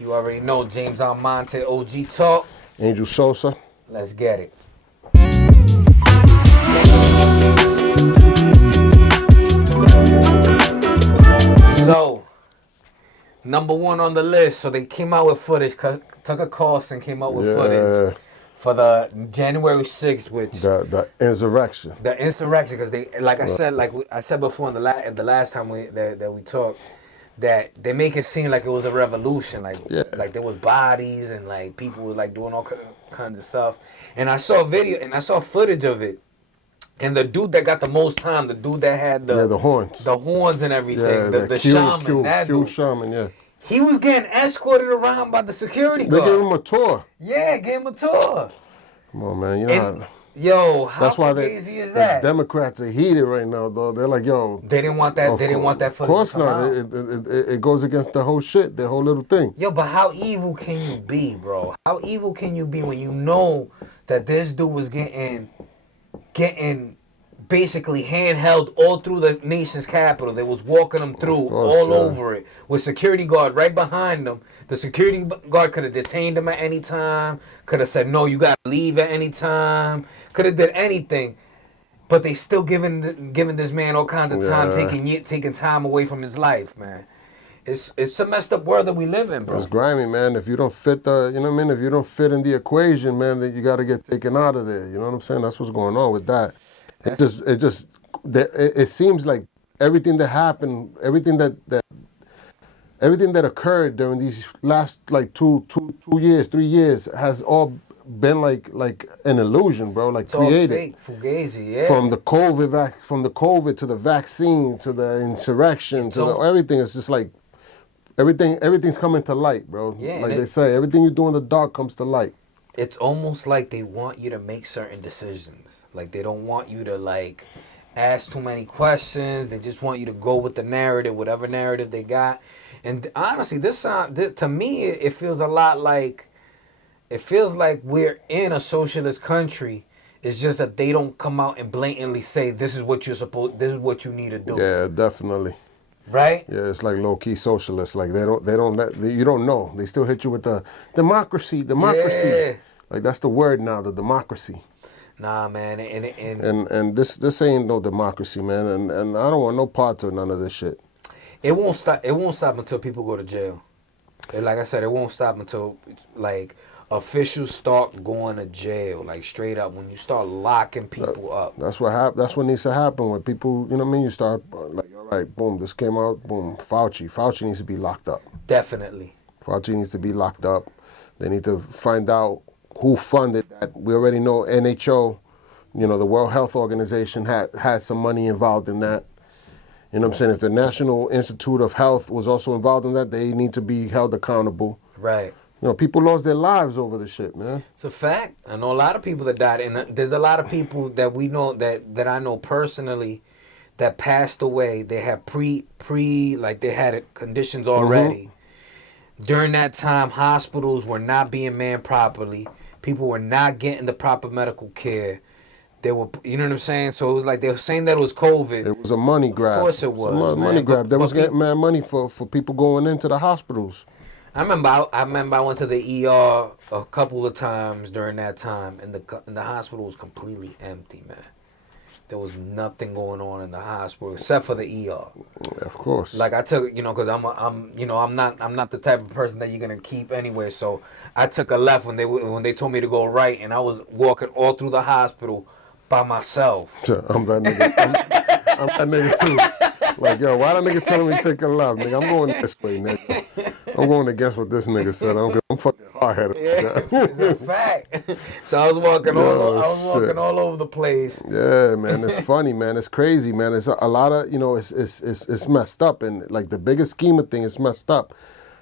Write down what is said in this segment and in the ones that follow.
You already know James Almonte, OG Talk. Angel Sosa. Let's get it. So, number one on the list. So they came out with footage. Tucker Carlson came out with footage for the January 6th, which the insurrection. The insurrection, because they, like I said before in the last time that we talked, that they make it seem like it was a revolution, like there was bodies and like people were like doing all kinds of stuff. And I saw video and I saw footage of it. And the dude that got the most time, the dude that had the horns and everything, the shaman, that dude. Shaman, yeah. He was getting escorted around by the security guard. They gave him a tour. Yeah, gave him a tour. Come on, man. You know how crazy is that? The Democrats are heated right now, though. They're like, yo. They didn't want that. They didn't want that footage. Of course not. It goes against the whole shit, the whole little thing. Yo, but how evil can you be, bro? How evil can you be when you know that this dude was getting basically handheld all through the nation's capital? They was walking them through over it with security guard right behind them. The security guard could have detained him at any time, could have said, no, you got to leave at any time, could have did anything. But they still giving this man all kinds of time, taking time away from his life, man. It's a messed up world that we live in, bro. It's grimy, man. If you don't fit if you don't fit in the equation, man, then you got to get taken out of there. You know what I'm saying? That's what's going on with that. It seems like everything that happened, everything that occurred during these last like 3 years has all been like an illusion, bro. Like it's created. All fake, fugazi, yeah. From the COVID to the vaccine to the insurrection everything. It's just like everything's coming to light, bro. Yeah, like they say, everything you do in the dark comes to light. It's almost like they want you to make certain decisions. Like they don't want you to like ask too many questions. They just want you to go with the narrative, whatever narrative they got. And honestly, to me, it feels a lot like, it feels like we're in a socialist country. It's just that they don't come out and blatantly say, this is what you need to do. Yeah, definitely. Right? Yeah, it's like low-key socialists. Like you don't know. They still hit you with the democracy. Yeah. Like that's the word now, the democracy. Nah, man, and this ain't no democracy, man. And I don't want no part of none of this shit. It won't stop. It won't stop until people go to jail. And like I said, it won't stop until like officials start going to jail, like straight up. When you start locking people up, that's what needs to happen when people, you know what I mean. You start like, all right, boom, this came out, boom. Fauci needs to be locked up. Definitely. Fauci needs to be locked up. They need to find out who funded that. We already know NHO, the World Health Organization had some money involved in that. You know what I'm saying? If the National Institute of Health was also involved in that, they need to be held accountable. Right. People lost their lives over this shit, man. It's a fact. I know a lot of people that died, and there's a lot of people that we know that I know personally that passed away. They had like they had conditions already. Mm-hmm. During that time, hospitals were not being manned properly. People were not getting the proper medical care. They were, you know what I'm saying? So it was like they were saying that it was COVID. It was a money grab. Of course it was, money grab. They was getting mad money for people going into the hospitals. I remember I went to the ER a couple of times during that time, and the hospital was completely empty, man. There was nothing going on in the hospital except for the ER. Yeah, of course. Like I took, because I'm not the type of person that you're gonna keep anyway. So I took a left when they told me to go right, and I was walking all through the hospital by myself. I'm that nigga. I'm that nigga too. Like, yo, why that nigga telling me to take a left, nigga? I'm going this way, nigga. I'm going against what this nigga said. I'm fucking hard-headed. Yeah, it's a fact. So I was walking all over the place. Yeah, man, it's funny, man. It's crazy, man. It's a lot of, it's messed up, and like the biggest scheme of things, it's messed up.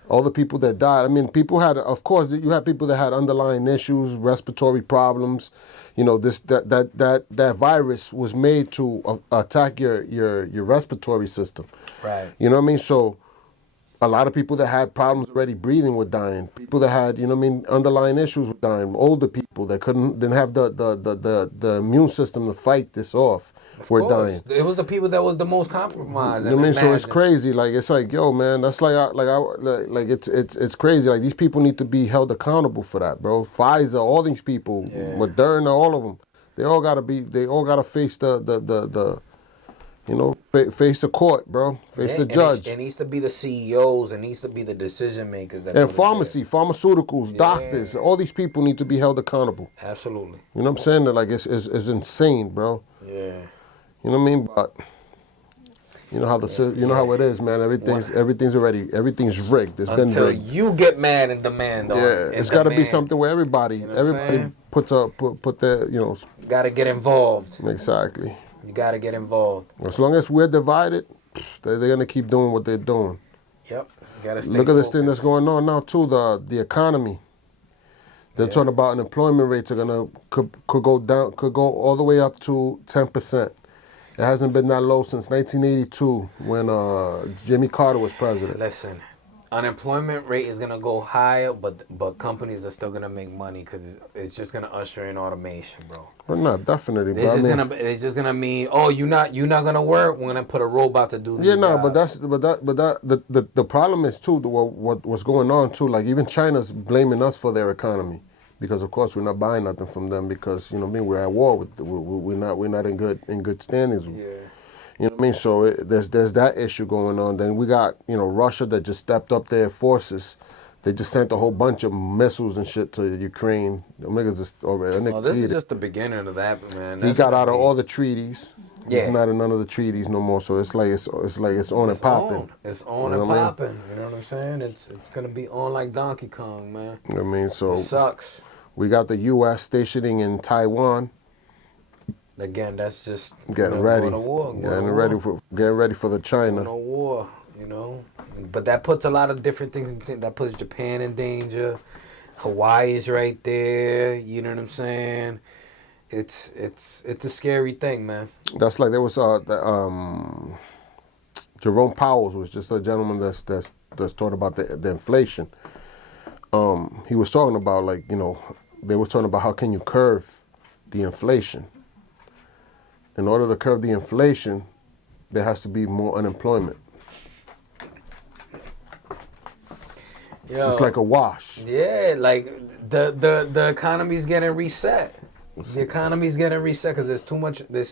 All the people that died. I mean, people had, of course, you had people that had underlying issues, respiratory problems. That virus was made to attack your respiratory system. Right. You know what I mean? So A lot of people that had problems already breathing were dying. People that had, underlying issues were dying. Older people that didn't have the immune system to fight this off were dying. It was the people that was the most compromised. You know what I mean? So it's crazy. Like, it's like, yo, man, that's it's crazy. Like, these people need to be held accountable for that, bro. Pfizer, all these people, Moderna, all of them, they all gotta face face the court, bro. Face the judge. It needs to be the CEOs. It needs to be the decision makers. And pharmaceuticals, doctors, all these people need to be held accountable. Absolutely. You know what I'm saying? That, like, it's insane, bro. Yeah. You know what I mean? But you know how it is, man. Everything's rigged. It's been rigged. Until you get mad and demand on it. It's got to be something where everybody put their, got to get involved. Exactly. You got to get involved. As long as we're divided, they're going to keep doing what they're doing. Yep. You got to stay Look at this focused. thing that's going on now, too, the economy. They're talking about unemployment rates could go down, could go all the way up to 10%. It hasn't been that low since 1982 when Jimmy Carter was president. Listen, unemployment rate is going to go higher, but companies are still going to make money because it's just going to usher in automation, bro. Well, no, definitely, bro. It's just gonna mean, oh, you're not gonna work. We're gonna put a robot to do. Yeah, no, but the problem is too what's going on too. Like, even China's blaming us for their economy because, of course, we're not buying nothing from them because we're at war with we're not in good standings. Yeah. You know what I mean? So there's that issue going on. Then we got Russia that just stepped up their forces. They just sent a whole bunch of missiles and shit to Ukraine. This is just the beginning of that, man. He got out of all the treaties. Yeah. He's not in none of the treaties no more. So it's on and popping. It's on and popping. You know what I'm saying? It's gonna be on like Donkey Kong, man. You know what I mean? So it sucks. We got the U.S. stationing in Taiwan. Again, that's just getting ready. Getting ready for the China. No war, But that puts a lot of different things that puts Japan in danger. Hawaii's right there. You know what I'm saying? It's a scary thing, man. That's like there was Jerome Powell was just a gentleman that's talking about the inflation. He was talking about they were talking about how can you curve the inflation. In order to curb the inflation, there has to be more unemployment. It's just like a wash. Yeah, like the economy's getting reset. The economy's getting reset because there's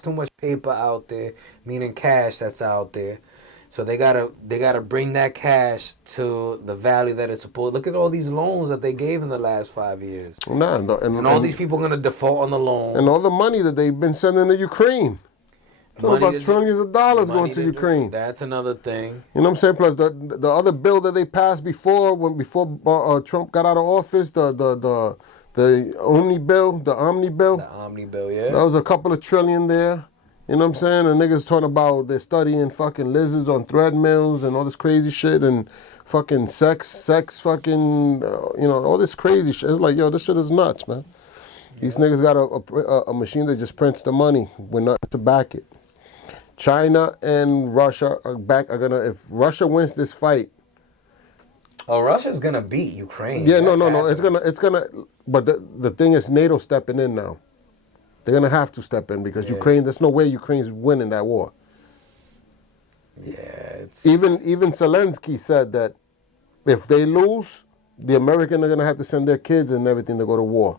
too much paper out there, meaning cash that's out there. So they gotta bring that cash to the value that it's supposed. Look at all these loans that they gave in the last 5 years. And all these people are gonna default on the loans. And all the money that they've been sending to Ukraine. About trillions of dollars going to Ukraine. That's another thing. You know what I'm saying? Plus the other bill that they passed before Trump got out of office, the Omni bill, The Omni bill, yeah. That was a couple of trillion there. You know what I'm saying? And niggas talking about they're studying fucking lizards on treadmills and all this crazy shit and fucking sex fucking, all this crazy shit. It's like, yo, this shit is nuts, man. These niggas got a machine that just prints the money with nothing to back it. China and Russia if Russia wins this fight. Oh, Russia's gonna beat Ukraine. Yeah, no. It's gonna. But the thing is, NATO stepping in now. They're gonna have to step in because Ukraine. There's no way Ukraine's winning that war. Yeah, even Zelensky said that if they lose, the Americans are gonna have to send their kids and everything to go to war.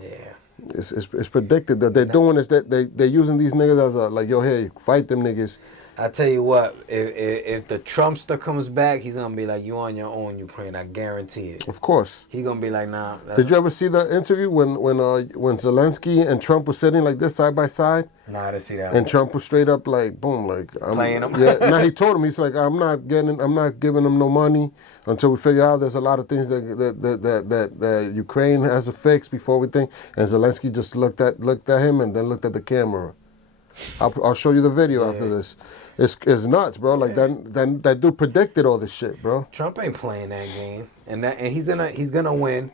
Yeah. It's predicted that they're doing is that they're using these niggas as yo, hey, fight them niggas. I tell you what, if the Trumpster comes back, he's gonna be like, you on your own, Ukraine. I guarantee it. Of course. He's gonna be like, nah. Did you ever see the interview when Zelensky and Trump were sitting like this side by side? Nah, I didn't see that. And Trump was straight up like, boom, like I'm playing him. Yeah. Now he told him, he's like, I'm not giving them no money until we figure out there's a lot of things that Ukraine has to fix before we think. And Zelensky just looked at him and then looked at the camera. I'll show you the video after this. It's nuts, bro. Like that dude predicted all this shit, bro. Trump ain't playing that game, and he's gonna win.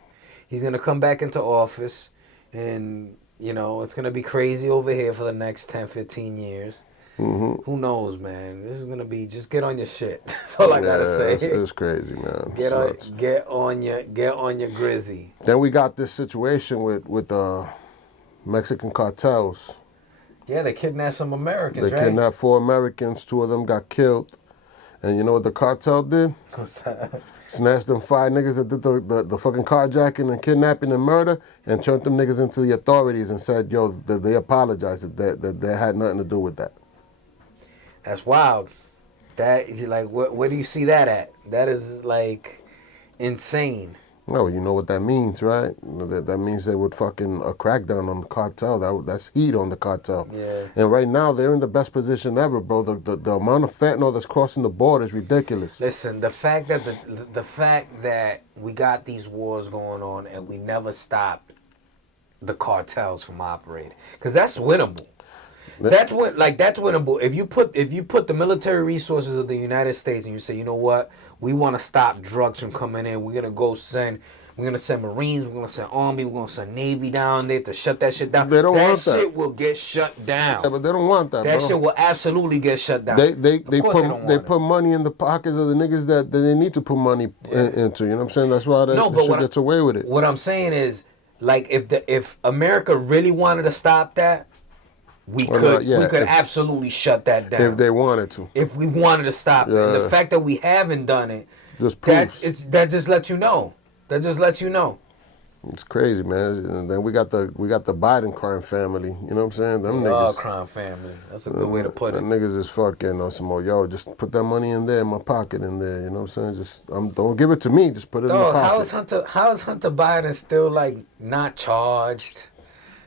He's gonna come back into office, and it's gonna be crazy over here for the next 10, 15 years. Who knows, man? This is gonna be just get on your shit. That's all I gotta say. It's crazy, man. Get on your grizzy. Then we got this situation with Mexican cartels. Yeah, they kidnapped some Americans, They right? kidnapped 4 Americans. 2 of them got killed. And you know what the cartel did? Snatched them 5 niggas that did the fucking carjacking and kidnapping and murder and turned them niggas into the authorities and said, yo, they apologized, that they had nothing to do with that. That's wild. That is like, where do you see that at? That is like insane. No, you know what that means, right? That means they would fucking a crackdown on the cartel. That's heat on the cartel. Yeah. And right now they're in the best position ever, bro. The amount of fentanyl that's crossing the border is ridiculous. Listen, the fact that the fact that we got these wars going on and we never stopped the cartels from operating, because that's winnable. That's winnable. If you put the military resources of the United States and you say, you know what, we want to stop drugs from coming in. We're gonna send Marines. We're gonna send Army. We're gonna send Navy down there to shut that shit down. They don't want that. That shit will get shut down. Yeah, but they don't want that. That bro. shit will absolutely get shut down. They put money in the pockets of the niggas that they need to put money into. You know what I'm saying? That's why that shit gets away with it. What I'm saying is, like, if America really wanted to stop that, we could absolutely shut that down if they wanted to. If we wanted to stop it, and the fact that we haven't done it, just proves. That just lets you know. That just lets you know. It's crazy, man. And then we got the Biden crime family. You know what I'm saying? Them niggas. Crime family. That's a good way to put it. Them niggas is fucking on some more. Yo, just put that money in there, in my pocket in there. You know what I'm saying? Just don't give it to me. Just put it in my pocket. How is Hunter Biden still like not charged?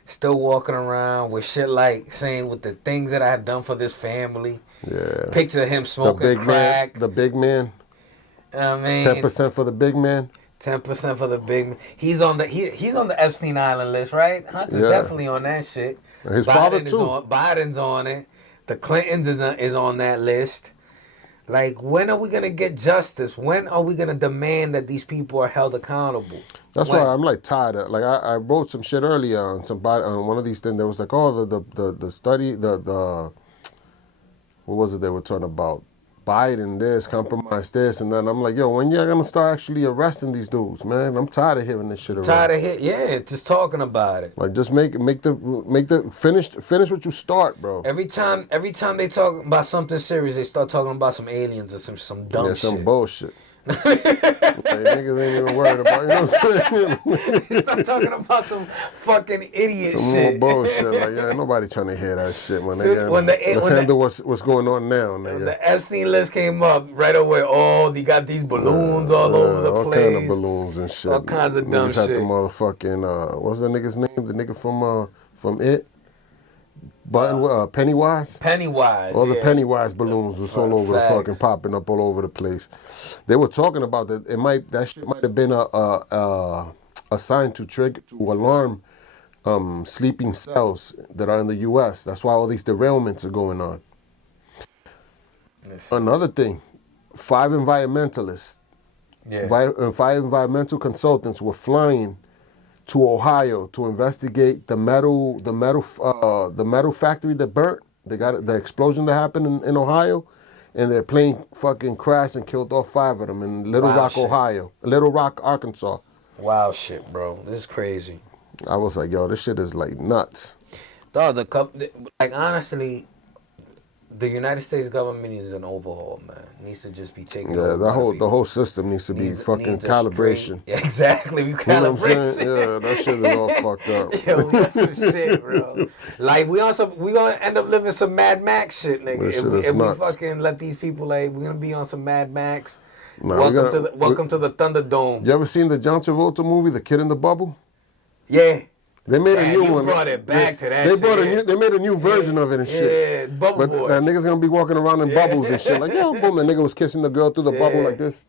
Still walking around with shit like saying with the things that I have done for this family. Yeah. Picture of him smoking crack. The big man. I mean, 10% for the big man. 10% for the big man. He's on the Epstein Island list, right? Hunter's definitely on that shit. His father too. Biden's on it. The Clintons is on that list. Like, when are we gonna get justice? When are we gonna demand that these people are held accountable? That's why I'm like tired of, like, I wrote some shit earlier on one of these things that was like, oh, the study, what was it they were talking about? Biden this, compromise this, and then I'm like, yo, when y'all gonna start actually arresting these dudes, man? I'm tired of hearing this shit around. Just talking about it. Like, just make the finish what you start, bro. Every time they talk about something serious, they start talking about some aliens or some dumb shit. Some bullshit. Like, niggas ain't even worried about, you know what I'm saying? They start talking about some fucking idiot some shit. More bullshit. Like, yeah, nobody trying to hear that shit, man. Let's handle what's going on now, nigga. When the Epstein list came up right away, you got these balloons all over the place. All kind of balloons and shit. All kinds of dumb shit. Had the motherfucking, what's that nigga's name? The nigga from It? Pennywise? Pennywise. All the Pennywise balloons was all over the fucking popping up all over the place. They were talking about that. That shit might have been a sign to alarm sleeping cells that are in the U.S. That's why all these derailments are going on. Another thing, 5 environmentalists, 5 environmental consultants were flying to Ohio to investigate the metal factory that burnt. They got the explosion that happened in Ohio, and their plane fucking crashed and killed all 5 of them in Little Rock, Arkansas. Wow, shit, bro. This is crazy. I was like, yo, this shit is like nuts. Dog, honestly, the United States government needs an overhaul, man. It needs to just be taken over. The whole system needs to be fucking calibration. Yeah, exactly. We calibration. You know what I'm saying? Yeah, that shit is all fucked up. Yo, we got some shit, bro. Like, we gonna end up living some Mad Max shit, nigga. If we fucking let these people, like, we're gonna be on some Mad Max. Welcome to the Thunderdome. You ever seen the John Travolta movie, The Kid in the Bubble? Yeah. They made a new one. They brought it back to that shit. They made a new version of it and shit. Yeah, Bubble Boy. But that nigga's gonna be walking around in bubbles and shit. Like, yo, boom, the nigga was kissing the girl through the bubble like this.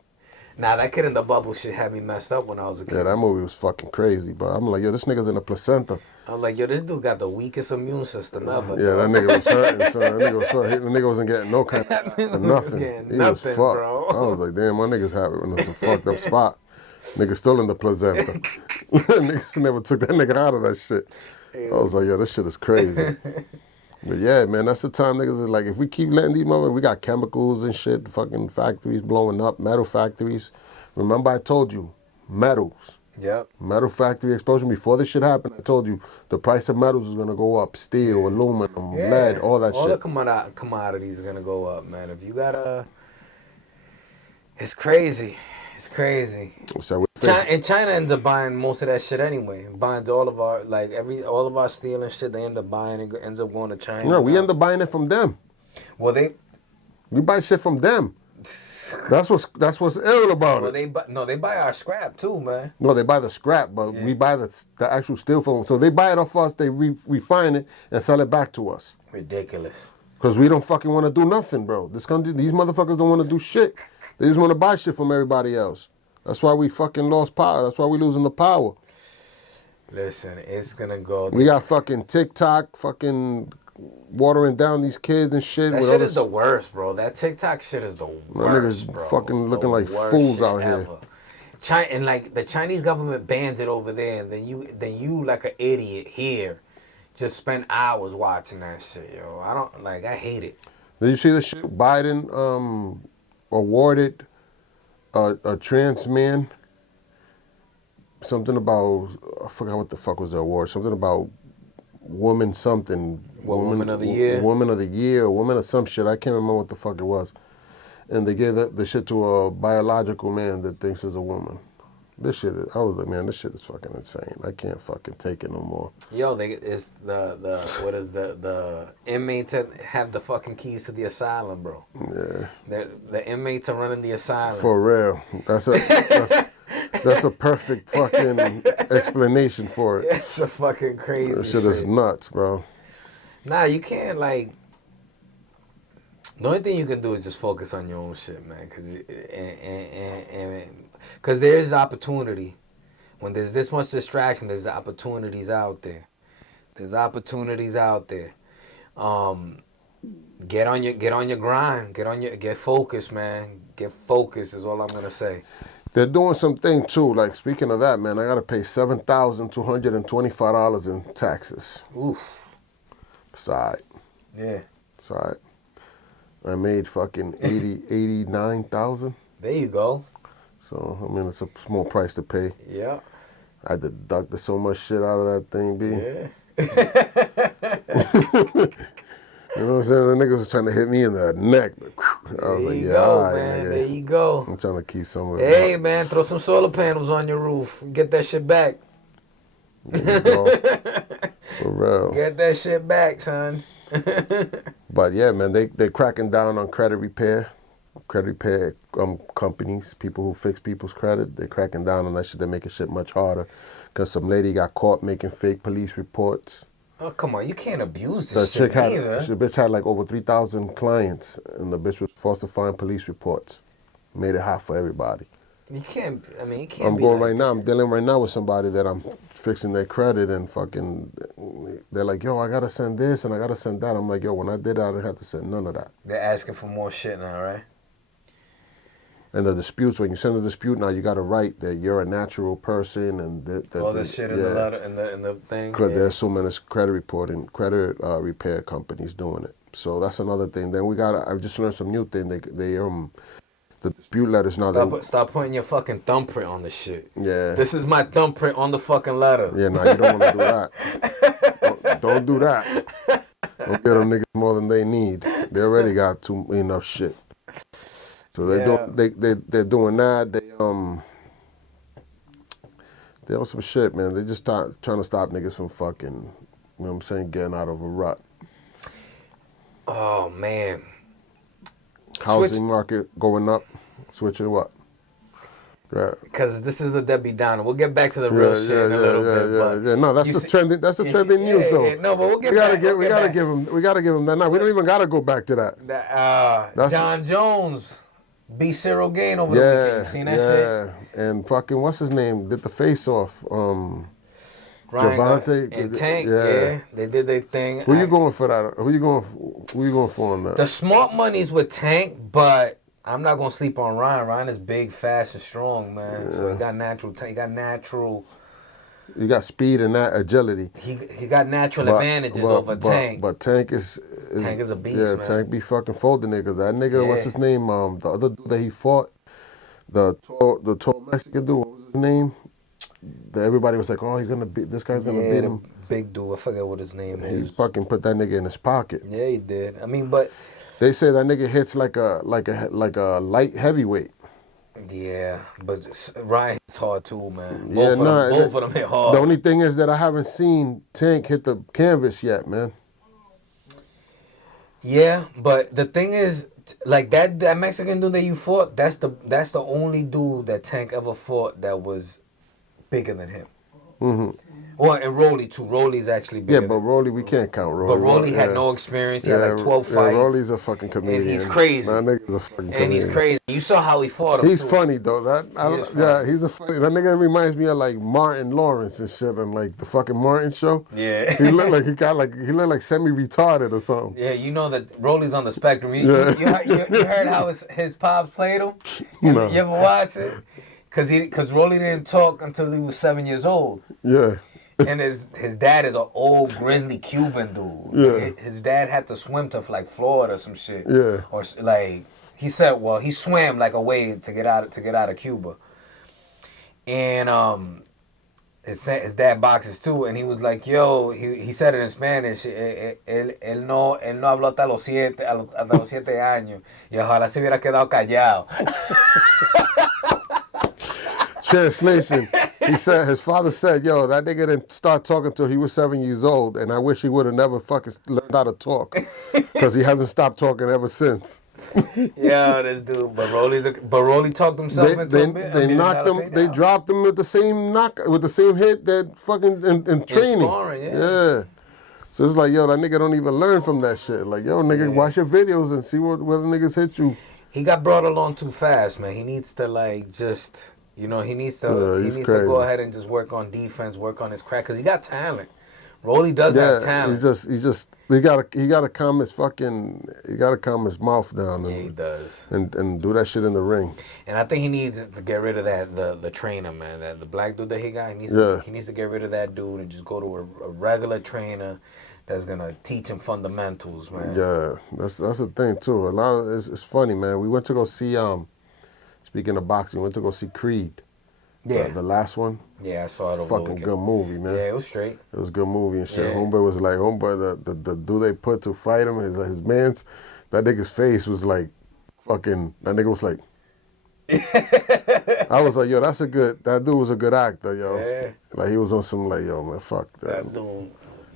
Nah, that Kid in the Bubble shit had me messed up when I was a kid. Yeah, that movie was fucking crazy, but I'm like, yo, this nigga's in a placenta. I'm like, yo, this dude got the weakest immune system ever. Yeah, that nigga was hurting, son. That nigga was hurting. The nigga wasn't getting no kind of nothing. He was fucked. Bro. I was like, damn, my nigga's having a fucked up spot. Nigga still in the placenta. Niggas never took that nigga out of that shit. I was like, yo, this shit is crazy. But yeah, man, that's the time niggas is like, if we keep letting these motherfuckers, we got chemicals and shit, fucking factories blowing up, metal factories. Remember I told you, metals. Yep. Metal factory explosion. Before this shit happened, I told you the price of metals is gonna go up. Steel, aluminum, lead, all that shit. All the commodities are gonna go up, man. If you gotta, it's crazy. It's crazy. So China ends up buying most of that shit anyway. Buys all of our all of our steel and shit. They end up buying it. Ends up going to China. No, we end up buying it from them. Well, we buy shit from them. That's what's ill about it. They buy our scrap too, man. No, they buy the scrap, but we buy the actual steel from them. So they buy it off us. They refine it and sell it back to us. Ridiculous. Because we don't fucking want to do nothing, bro. This country, these motherfuckers don't want to do shit. They just want to buy shit from everybody else. That's why we fucking lost power. That's why we losing the power. Listen, it's gonna go. We got fucking TikTok, fucking watering down these kids and shit. That shit is the worst, bro. That TikTok shit is the worst, bro. Fucking looking like fools out here. And like the Chinese government bans it over there, and then you like an idiot here, just spend hours watching that shit, yo. I hate it. Did you see the shit? Biden awarded a trans man something about, I forgot what the fuck was the award. Something about woman something. Woman of the year? Woman of the year, woman of some shit. I can't remember what the fuck it was. And they gave the shit to a biological man that thinks is a woman. This shit, I was like, man, this shit is fucking insane. I can't fucking take it no more. Yo, it's the inmates that have the fucking keys to the asylum, bro. Yeah. The inmates are running the asylum. For real. That's a perfect fucking explanation for it. It's a fucking crazy That shit is nuts, bro. Nah, you can't, like... The only thing you can do is just focus on your own shit, man. Because there's opportunity. When there's this much distraction, there's opportunities out there. Get on your grind. Get focused, man. Get focused is all I'm gonna say. They're doing something too. Like, speaking of that, man, I gotta pay $7,225 in taxes. Oof. It's all right. Yeah. It's all right. I made fucking 89,000. There you go. So, I mean, it's a small price to pay. Yeah. I deducted so much shit out of that thing, B. Yeah. You know what I'm saying? The niggas was trying to hit me in the neck. But I was like, yeah, all right, man. nigga. There you go. I'm trying to keep some of it. Hey, man, throw some solar panels on your roof. Get that shit back. There you go. For real. Get that shit back, son. But yeah, man, they're cracking down on credit repair companies, people who fix people's credit. They're cracking down on that shit. They're making shit much harder because some lady got caught making fake police reports. Oh, come on. You can't abuse this shit either. The bitch had like over 3,000 clients, and the bitch was forced to find police reports. Made it hot for everybody. You can't I'm going right now. I'm dealing right now with somebody that I'm fixing their credit, and fucking, they're like, yo, I gotta send this and I gotta send that. I'm like, yo, when I did that, I didn't have to send none of that. They're asking for more shit now, right? And the disputes, when you send a dispute now, you gotta write that you're a natural person and that all this shit in the letter, in the thing. They're assuming it's credit repair companies doing it. So that's another thing. Then I just learned some new thing. The dispute letters now. Stop putting your fucking thumbprint on the shit. Yeah. This is my thumbprint on the fucking letter. Yeah, no, you don't want to do that. Don't do that. Don't give them niggas more than they need. They already got enough shit. So they're doing that. They on some shit, man. They just trying to stop niggas from fucking, you know what I'm saying, getting out of a rut. Oh man. Housing market going up. Switching what? Because this is a Debbie Downer. We'll get back to the real shit in a little bit. Yeah. No, that's the trending. That's the trending news, though. Yeah, no, but we'll get back. We gotta give him that. No, we don't even gotta go back to that. John Jones beat Cyril Gain over the weekend. You seen that shit? Yeah, and fucking what's his name did the face off. Javante and Tank. Yeah, they did their thing. Who you going for that? Who you going for on that? The smart money's with Tank, but I'm not gonna sleep on Ryan. Ryan is big, fast, and strong, man. Yeah. So he got natural You got speed and that agility. He got natural advantages over Tank. But Tank is a beast, yeah, man. Tank be fucking folding niggas. That nigga, what's Yeah. his name? The other dude that he fought, the tall Mexican dude. What was his name? That everybody was like, oh, this guy's gonna beat the him. big dude. I forget what his name He is. fucking put that nigga in his pocket. Yeah, he did. I mean, but They say that nigga hits like a light heavyweight. yeah, but Ryan hits hard too, man. Yeah, Both of them hit hard. The only thing is that I haven't seen Tank hit the canvas yet, man. Yeah, but the thing is, like that Mexican dude that you fought, that's the only dude that Tank ever fought that was bigger than him. Mm-hmm. Well, and Rolly too. Rolly's actually bigger. Yeah, but Rolly, we can't count Rolly. But Rolly had no experience. He had like 12 fights. Rolly's a fucking comedian. And he's crazy. That nigga's a fucking comedian. And he's crazy. You saw how he fought him. He's too. funny though. He's a funny. That nigga reminds me of like Martin Lawrence and shit on like the fucking Martin show. Yeah. He looked like semi-retarded or something. Yeah, you know that Rolly's on the spectrum. You heard how his pops played him? No. You ever watched it? Because Rolly didn't talk until he was 7 years old. Yeah. And his dad is an old grizzly Cuban dude. Yeah. His dad had to swim to like Florida or some shit. Yeah. Or like he said, well, he swam like away to get out of Cuba. And his dad boxes too, and he was like, yo, he said it in Spanish. Él no habló hasta los 7 años. Y ojalá se hubiera quedado callado. Translation. He said his father said, "Yo, that nigga didn't start talking until he was 7 years old, and I wish he would have never fucking learned how to talk, because he hasn't stopped talking ever since." Yeah, this dude, but Rolly talked himself into a bit. They knocked him. They dropped him with the same hit that fucking in training. Sparring, yeah. So it's like, yo, that nigga don't even learn from that shit. Like, yo, nigga, watch your videos and see where the niggas hit you. He got brought along too fast, man. He needs to like just. You know, he needs to crazy. go ahead and just work on defense, work on his crack, because he got talent. Rolly does have talent. He gotta calm his mouth down. Yeah, he does. And do that shit in the ring. And I think he needs to get rid of that the trainer, man. The black dude that he got. He needs to get rid of that dude and just go to a regular trainer that's gonna teach him fundamentals, man. Yeah, that's the thing too. It's funny, man. We went to go see speaking of boxing, we went to go see Creed. Yeah. The last one. Yeah, I saw it. Fucking good movie, man. Yeah, it was straight. It was a good movie and shit. Yeah. Homeboy was like, the dude they put to fight him, his man's, that nigga's face was like, fucking, that nigga was like, I was like, yo, that dude was a good actor, yo. Yeah. Like, he was on some, like, yo, man, fuck that. That dude.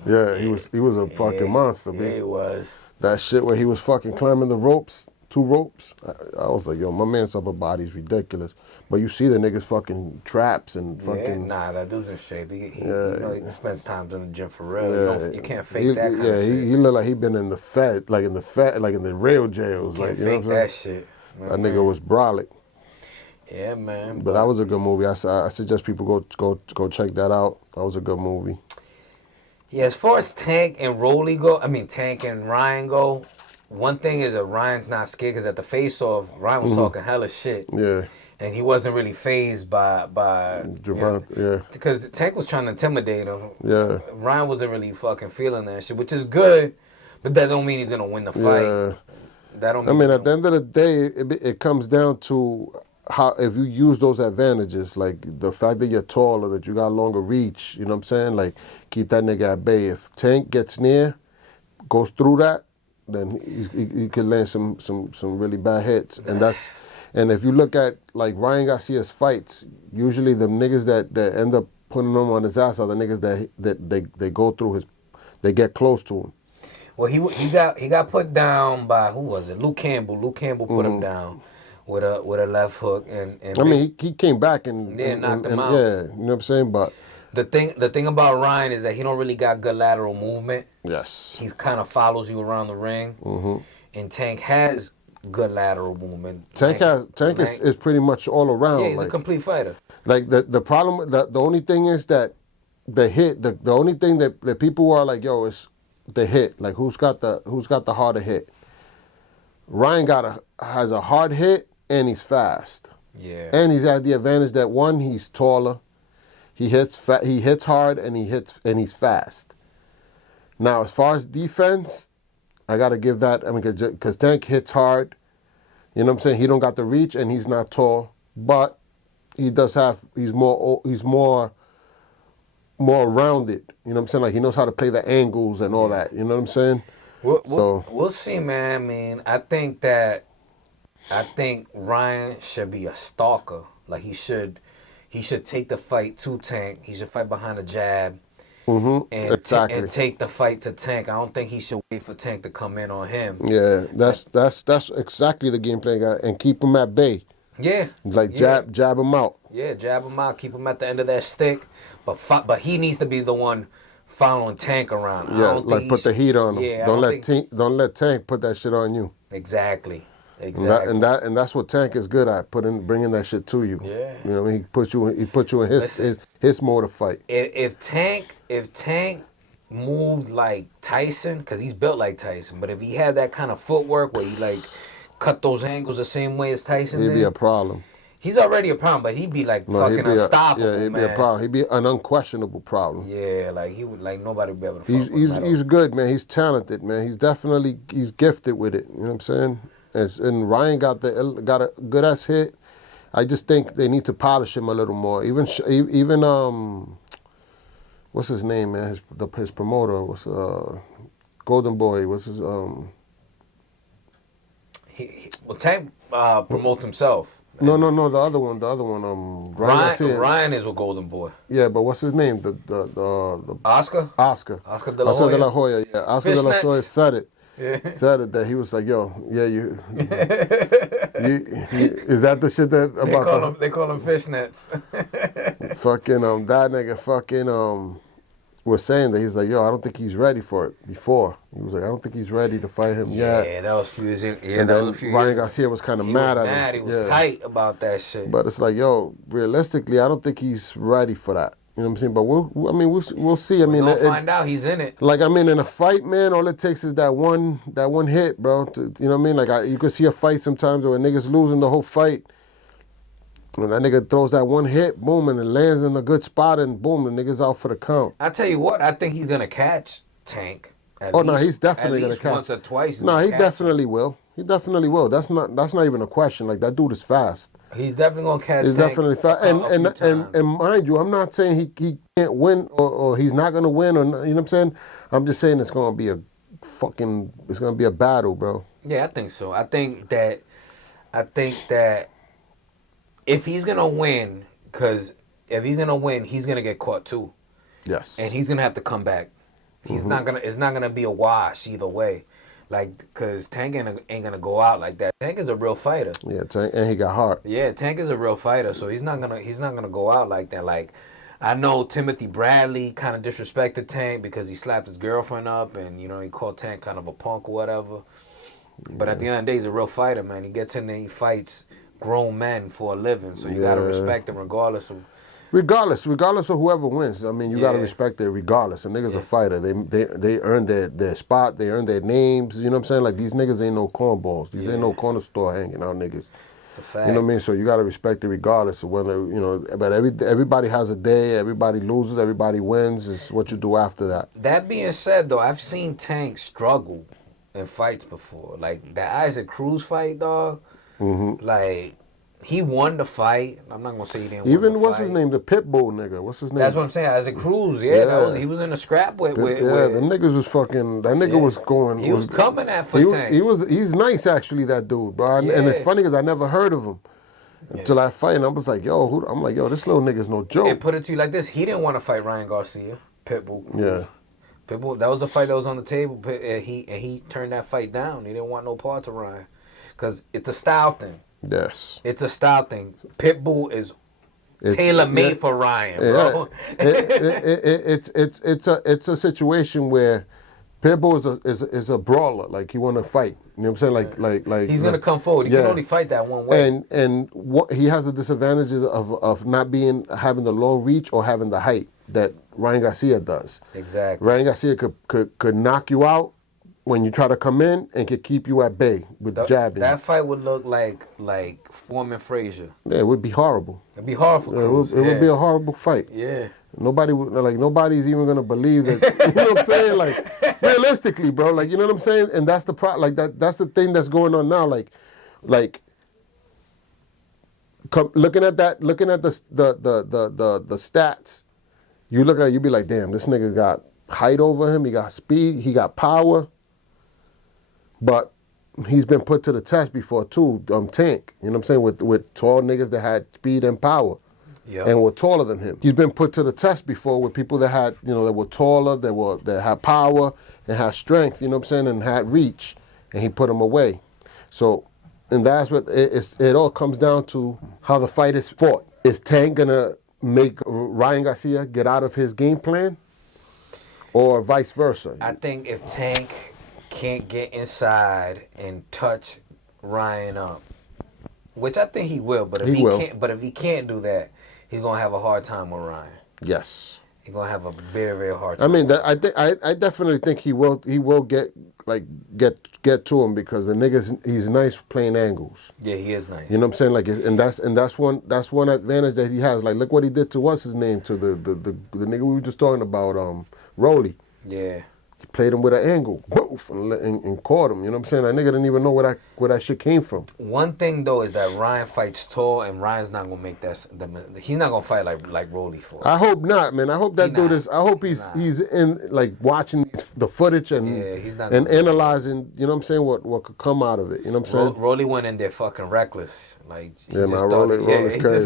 Yeah, he was a fucking monster, man. Yeah, he was. That shit where he was fucking climbing the ropes, 2 ropes. I was like, yo, my man's upper body's ridiculous. But you see the niggas fucking traps and fucking. Yeah, nah, that dude's in shape. He spends time in the gym for real. Yeah, You can't fake that kind of shit. He looked like he been in the real jails. You Like, can't you know fake what I'm that saying? shit. That nigga was brolic. Yeah, man. But that was a good movie. I suggest people go check that out. That was a good movie. Yeah, as far as Tank and Ryan go, one thing is that Ryan's not scared, because at the face-off, Ryan was talking hella shit. Yeah. And he wasn't really fazed by Javante, yeah. Because Tank was trying to intimidate him. Yeah. Ryan wasn't really fucking feeling that shit, which is good, but that don't mean he's gonna win the fight. Yeah. That don't. I mean, at the end of the day, it comes down to how, if you use those advantages, like the fact that you're taller, that you got longer reach, you know what I'm saying? Like, keep that nigga at bay. If Tank gets near, goes through that, then he could land some really bad hits. And if you look at, like, Ryan Garcia's fights, usually the niggas that end up putting him on his ass are the niggas that they go through they get close to him. Well, he got put down by, who was it? Luke Campbell. Luke Campbell put him down with a left hook, and I mean, he came back and knocked him out. Yeah, you know what I'm saying? But the thing about Ryan is that he don't really got good lateral movement. yes, He kind of follows you around the ring, and Tank has good lateral movement. Tank is pretty much all around. Yeah, he's a complete fighter. Like the problem, the only thing is that the hit, the only thing that people are like, yo, is the hit. Like, who's got the harder hit? Ryan has a hard hit, and he's fast. Yeah. And he's had the advantage that, one, he's taller. He hits hard, and he's fast. Now, as far as defense, I got to give that. I mean, because Tank hits hard. You know what I'm saying? He don't got the reach, and he's not tall, but he does have. He's more rounded. You know what I'm saying? Like, he knows how to play the angles and all that. You know what I'm saying? We'll see, man. I mean, I think Ryan should be a stalker. Like, he should take the fight to Tank. He should fight behind a jab. Mm-hmm. And take the fight to Tank. I don't think he should wait for Tank to come in on him. Yeah, that's exactly the game plan, guy. And keep him at bay. Yeah. Like, jab him out. Yeah, jab him out. Keep him at the end of that stick. But he needs to be the one following Tank around. Yeah, like, put the heat on him. Yeah, don't let Tank put that shit on you. Exactly. And that's what Tank is good at, bringing that shit to you. Yeah. You know what I mean? He put you in his mode of fight. If Tank moved like Tyson, because he's built like Tyson, but if he had that kind of footwork where he like cut those angles the same way as Tyson, he'd be a problem. He's already a problem, but he'd be like fucking unstoppable. Yeah, he'd be a problem. He'd be an unquestionable problem. Yeah, like he would, like nobody would be able to. He's good, man. He's talented, man. He's gifted with it. You know what I'm saying? And Ryan got a good ass hit. I just think they need to polish him a little more. Even what's his name, man? His promoter was Golden Boy. What's his Tank promotes himself. No, the other one. Ryan is with Golden Boy. Yeah, but what's his name? The Oscar de la Hoya. Yeah, Oscar de la Hoya said it. Yeah. Said it that he was like, yo, yeah, you is that the shit that about they call him fishnets. Fucking that nigga was saying that he's like, yo, I don't think he's ready for it. Before he was like, I don't think he's ready to fight him yet. Yeah, that was Fusion. Yeah, and that then was a few Ryan years. Garcia was kind of mad at him. He was tight about that shit. But it's like, yo, realistically, I don't think he's ready for that. You know what I'm saying? But we'll see. I mean, we'll find out. He's in it. Like, I mean, in a fight, man, all it takes is that one hit, bro. You know what I mean? Like, you could see a fight sometimes where niggas losing the whole fight. And that nigga throws that one hit, boom, and it lands in a good spot, and boom, the nigga's out for the count. I tell you what, I think he's gonna catch Tank. No, he's definitely gonna catch. Once or twice. No, he definitely will. He definitely will. That's not even a question. Like, that dude is fast. He's definitely gonna catch. He's Tank definitely fast. And mind you, I'm not saying he can't win or he's not gonna win, or you know what I'm saying. I'm just saying it's gonna be a battle, bro. Yeah, I think so. I think that if he's gonna win, he's gonna get caught too. Yes. And he's gonna have to come back. He's not gonna. It's not gonna be a wash either way. Like, because Tank ain't gonna go out like that. Tank is a real fighter. Yeah, Tank, and he got heart. Yeah, Tank is a real fighter, so he's not gonna go out like that. Like, I know Timothy Bradley kind of disrespected Tank because he slapped his girlfriend up, and you know he called Tank kind of a punk or whatever. But at the end of the day, he's a real fighter, man. He gets in there, he fights grown men for a living, so you gotta respect him regardless of. Regardless of whoever wins, I mean, you gotta respect it regardless. A nigga's a fighter. They earn their spot. They earn their names. You know what I'm saying? Like, these niggas ain't no cornballs. These ain't no corner store hanging out niggas. It's a fact. You know what I mean? So you gotta respect it regardless of whether, you know. But everybody has a day. Everybody loses. Everybody wins. It's what you do after that. That being said, though, I've seen Tank struggle in fights before. Like, the Isaac Cruz fight, dog. Mm-hmm. Like, he won the fight. I'm not gonna say he didn't. Even win the what's fight. his name? The Pitbull nigga. What's his name? That's what I'm saying. Isaac Cruz. Yeah. He was in a scrap with. The niggas was fucking. That nigga was going. He was coming at for Tank. He's nice actually. That dude, bro. And it's funny because I never heard of him until I fight. And I was like, yo, I'm like, yo, this little nigga's no joke. And put it to you like this: he didn't want to fight Ryan Garcia, Pitbull. Yeah. Pitbull. That was a fight that was on the table. And he turned that fight down. He didn't want no part of Ryan, because it's a style thing. Yes. It's a style thing. Pitbull is tailor-made for Ryan, bro. It's a situation where Pitbull is a brawler. Like, he want to fight. You know what I'm saying? Like he's gonna come forward. He can only fight that one way. And what he has the disadvantages of not having the long reach or having the height that Ryan Garcia does. Exactly. Ryan Garcia could knock you out when you try to come in and can keep you at bay with jabbing. That fight would look like Foreman Frazier. Yeah, it would be horrible. It'd be hard for Cruz. It would be a horrible fight. Yeah. Nobody's even gonna believe that. You know what I'm saying? Like realistically, bro. Like, you know what I'm saying? And that's the that's the thing that's going on now. Looking at the stats, you look at it, you be like, damn, this nigga got height over him. He got speed. He got power. But he's been put to the test before too. Tank. You know what I'm saying? With tall niggas that had speed and power. Yep. And were taller than him. He's been put to the test before with people that had, that were taller, that had power and had strength, you know what I'm saying, and had reach, and he put them away. So, and that's what it all comes down to, how the fight is fought. Is Tank gonna make Ryan Garcia get out of his game plan, or vice versa? I think if Tank can't get inside and touch Ryan up, which I think he will, but if he can't do that, he's gonna have a hard time with Ryan. Yes, he's gonna have a very, very hard time. I mean, I definitely think he will get to him, because the he's nice playing angles. Yeah, he is nice. You know what I'm saying? Like, and that's one advantage that he has. Like, look what he did to what's his name, to the nigga we were just talking about, Rolly. Yeah. He played him with an angle, boof, and caught him. You know what I'm saying? That nigga didn't even know where that shit came from. One thing though is that Ryan fights tall, and Ryan's not gonna make that. He's not gonna fight like Rolly for. I hope not, man. I hope that dude is. I hope he's in, like, watching the footage and analyzing. You know what I'm saying? What could come out of it? You know what I'm saying? Rolly went in there fucking reckless. Like, Rolly's crazy.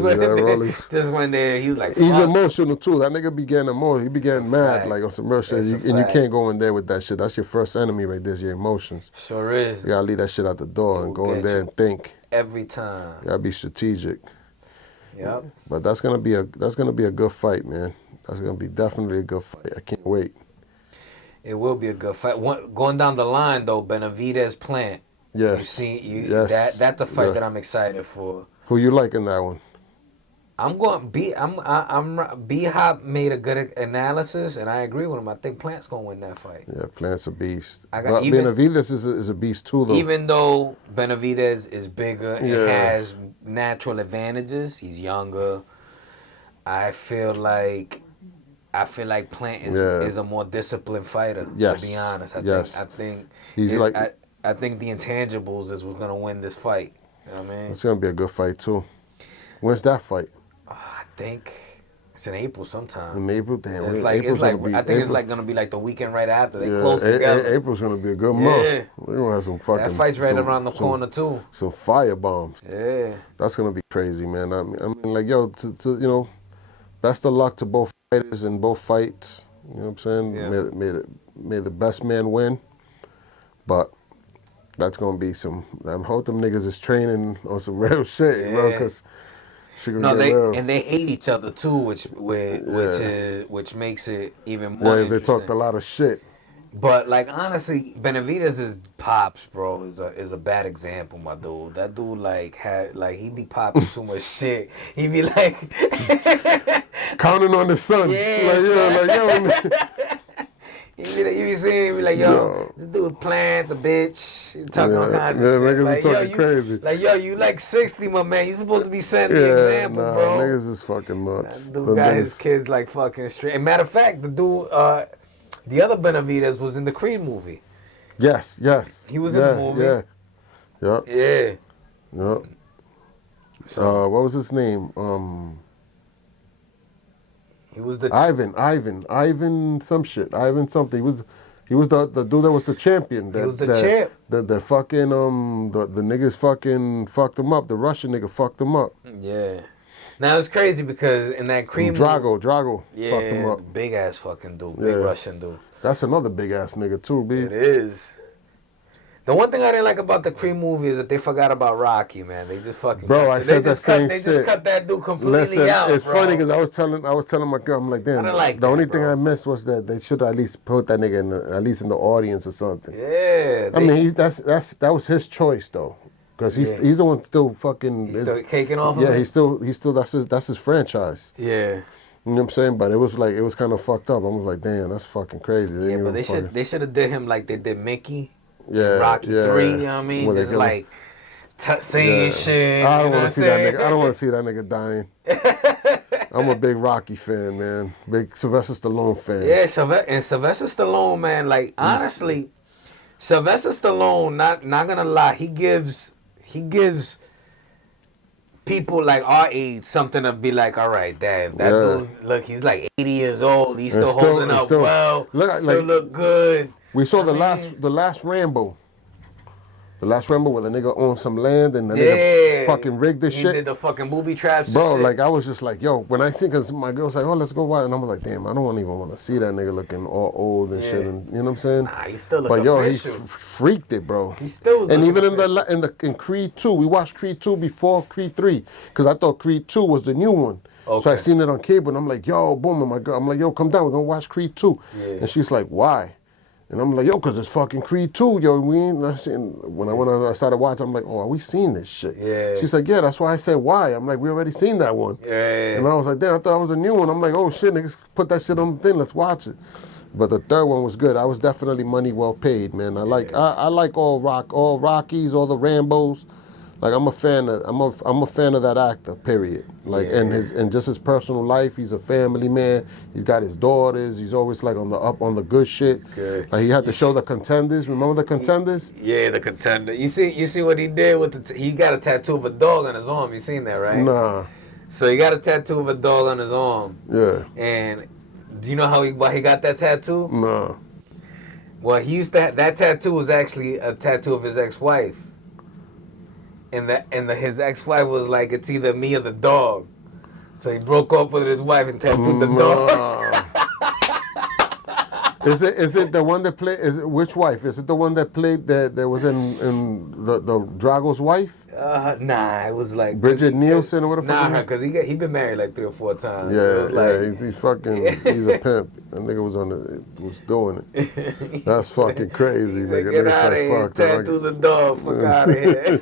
Just went there. He was like, he's emotional too. That nigga be getting emotional. He be getting mad, like, on some real shit. And you can't go in there with that shit. That's your first enemy right there, your emotions. Sure is. You gotta leave that shit out the door and go in there and think. Every time. You gotta be strategic. Yep. But that's gonna be a good fight, man. That's gonna be definitely a good fight. I can't wait. It will be a good fight. Going down the line though, Benavidez Plant. Yes. That's a fight that I'm excited for. Who you like in that one? I'm B-Hop made a good analysis, and I agree with him. I think Plant's gonna win that fight. Yeah, Plant's a beast. Benavidez is a beast too, though. Even though Benavidez is bigger and has natural advantages, he's younger. I feel like Plant is a more disciplined fighter. Yes. To be honest, I think I think the intangibles is what's gonna win this fight. You know what I mean? It's gonna be a good fight too. When's that fight? I think it's in April sometime. In April, damn. I think it's like gonna be like the weekend right after. They close together. April's gonna be a good month. We're gonna have some fucking. That fight's right around the corner too. Some fire bombs. Yeah. That's gonna be crazy, man. I mean, like, yo, best of luck to both fighters in both fights. You know what I'm saying? Yeah. May the best man win. But that's gonna be some. I hope them niggas is training on some real shit, bro. Because they hate each other too, which makes it even more. Yeah, they talked a lot of shit. But, like, honestly, Benavidez' pops, bro, is a bad example, my dude. That dude he be popping too much shit. He be like counting on the son. You be seeing him, be like, yo, this dude Plant's a bitch. Talking all kinds of shit. Niggas talking crazy. Like, yo, you like 60, my man. You supposed to be setting the example, bro. Niggas is fucking nuts. That dude got his kids like fucking straight. And matter of fact, the dude, the other Benavidez was in the Creed movie. Yes. He was in the movie. Yeah. So, what was his name? He was the Ivan some shit. Ivan something. He was the dude that was the champion. He was the champ. The fucking the niggas fucking fucked him up. The Russian nigga fucked him up. Yeah. Now it's crazy because in that Creed Drago fucked him up. Big ass fucking dude, big Russian dude. That's another big ass nigga too, B. It is. The one thing I didn't like about the Creed movie is that they forgot about Rocky, man. They just fucking. Bro, I said the same shit. shit. They just cut that dude completely out. It's funny because I was telling my girl, I'm like, damn. The only thing I missed was that they should at least put that nigga at least in the audience or something. Yeah. I mean, that was his choice though, because he's the one still fucking. He's still caking off. Yeah, he's still that's his franchise. Yeah. You know what I'm saying? But it was kind of fucked up. I was like, damn, that's fucking crazy. Yeah, but they should have did him like they did Mickey in Yeah, Rocky yeah. 3, you know what I mean? Well, they Just kill him. like saying shit. I you don't know want what to see I'm that nigga. I don't want to see that nigga dying. I'm a big Rocky fan, man. Big Sylvester Stallone fan. Yeah, and Sylvester Stallone, man, like honestly, Sylvester Stallone, not gonna lie, he gives people like our age something to be like, all right, damn, that dude, look, he's like 80 years old, he's still holding up well, still look good. We saw the last Rambo. The last Rambo where the nigga owned some land and the nigga fucking rigged this shit. He did the fucking booby traps Bro, and shit. like I was just like, yo, when I think of my girl's like, oh, let's go watch, and I was like, damn, I don't even want to see that nigga looking all old and shit, and you know what I'm saying? Nah, he still look But yo, official. he freaked it, bro. He still and even official. in Creed 2, we watched Creed 2 before Creed 3 because I thought Creed 2 was the new one. Okay. So I seen it on cable, and I'm like, yo, boom, and my girl, I'm like, yo, come down, we're gonna watch Creed 2. Yeah. And she's like, why? And I'm like, yo, because it's fucking Creed 2, yo. When I started watching, I'm like, oh, we seen this shit? Yeah. She's like, yeah, that's why I said why. I'm like, we already seen that one. Yeah. And I was like, damn, I thought it was a new one. I'm like, oh shit, niggas put that shit on the thing, let's watch it. But the third one was good. I was definitely money well paid, man. I like all Rockies, all the Rambos. Like I'm a fan of that actor, period. Like and just his personal life, he's a family man. He's got his daughters. He's always like on the good shit. Good. Like he had to show the Contenders. Remember the Contenders? Yeah, the Contender. You see what he did with he got a tattoo of a dog on his arm. You seen that, right? Nah. So he got a tattoo of a dog on his arm. Yeah. And do you know why he got that tattoo? Nah. Well, he used that tattoo was actually a tattoo of his ex-wife. And his ex-wife was like, it's either me or the dog. So he broke up with his wife and tattooed the dog. Is it the one that played? Which wife? Is it the one that played that was in the Drago's wife? Nah, it was like Bridget Nielsen or whatever. Nah, because he been married like 3 or 4 times. Yeah, he's fucking. He's a pimp. That nigga was doing it. That's fucking crazy, nigga. Get out of here, tattoo the dog. Fuck out of here.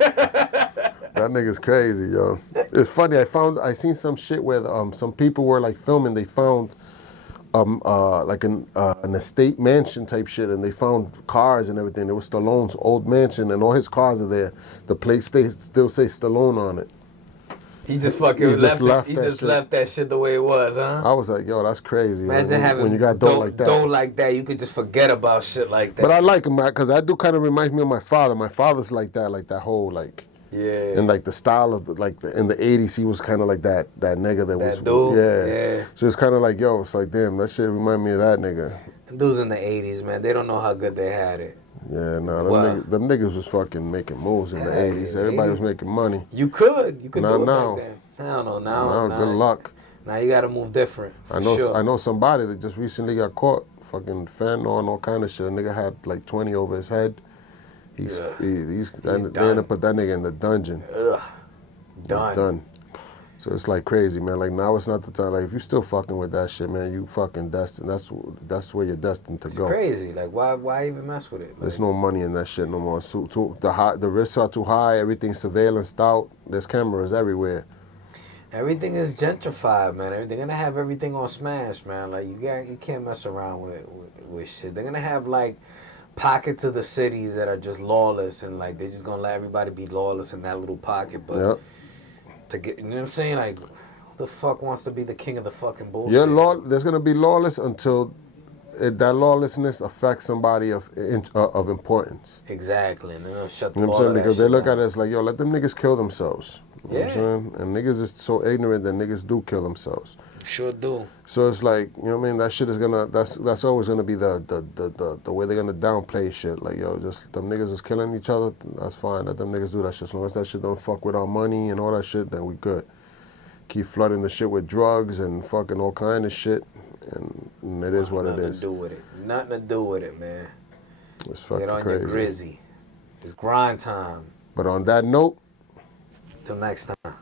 That nigga's crazy, yo. It's funny. I seen some shit where some people were like filming. They found like an estate mansion type shit, and they found cars and everything. It was Stallone's old mansion, and all his cars are there. The plate still say Stallone on it. He just fucking left that shit the way it was, huh? I was like, yo, that's crazy. Imagine having when you got dough like that. Dough like that, you could just forget about shit like that. But I like him, because I do kind of remind me of my father. My father's like that whole like. Yeah. And like the style of in the 80s, he was kind of like that nigga that was. Dude? Yeah. So it's kind of like, yo, it's like, damn, that shit remind me of that nigga. Dudes in the 80s, man, they don't know how good they had it. Yeah, no, them niggas was fucking making moves in the 80s. Everybody was making money. You could do it now. back then. Hell no, now. Good luck. Now you gotta move different. I know somebody that just recently got caught fucking fentanyl and all kind of shit. A nigga had like 20 over his head. They end up put that nigga in the dungeon. Ugh. Done. So it's like crazy, man. Like now it's not the time. Like if you still fucking with that shit, man, you fucking destined. That's where you're destined to go. It's crazy. Like why even mess with it? Like, there's no money in that shit no more. The risks are too high. Everything's surveillanced out. There's cameras everywhere. Everything is gentrified, man. They're gonna have everything on smash, man. Like you can't mess around with shit. They're gonna have like pockets of the cities that are just lawless, and like they're just gonna let everybody be lawless in that little pocket. But to get, you know what I'm saying? Like, who the fuck wants to be the king of the fucking bullshit? Yeah, there's gonna be lawless until that lawlessness affects somebody of importance. Exactly, and they'll shut the You know what I'm saying? Because they look at it as like, yo, let them niggas kill themselves. You know what I'm saying? And niggas is so ignorant that niggas do kill themselves. Sure do. So it's like, you know what I mean? That shit is that's always gonna be the way they're gonna downplay shit. Like, yo, just them niggas is killing each other. That's fine. Let them niggas do that shit. As long as that shit don't fuck with our money and all that shit, then we good. Keep flooding the shit with drugs and fucking all kind of shit, and it is what it is. Nothing to do with it, man. It's fucking Get on crazy. your grizzy. It's grind time. But on that note, till next time.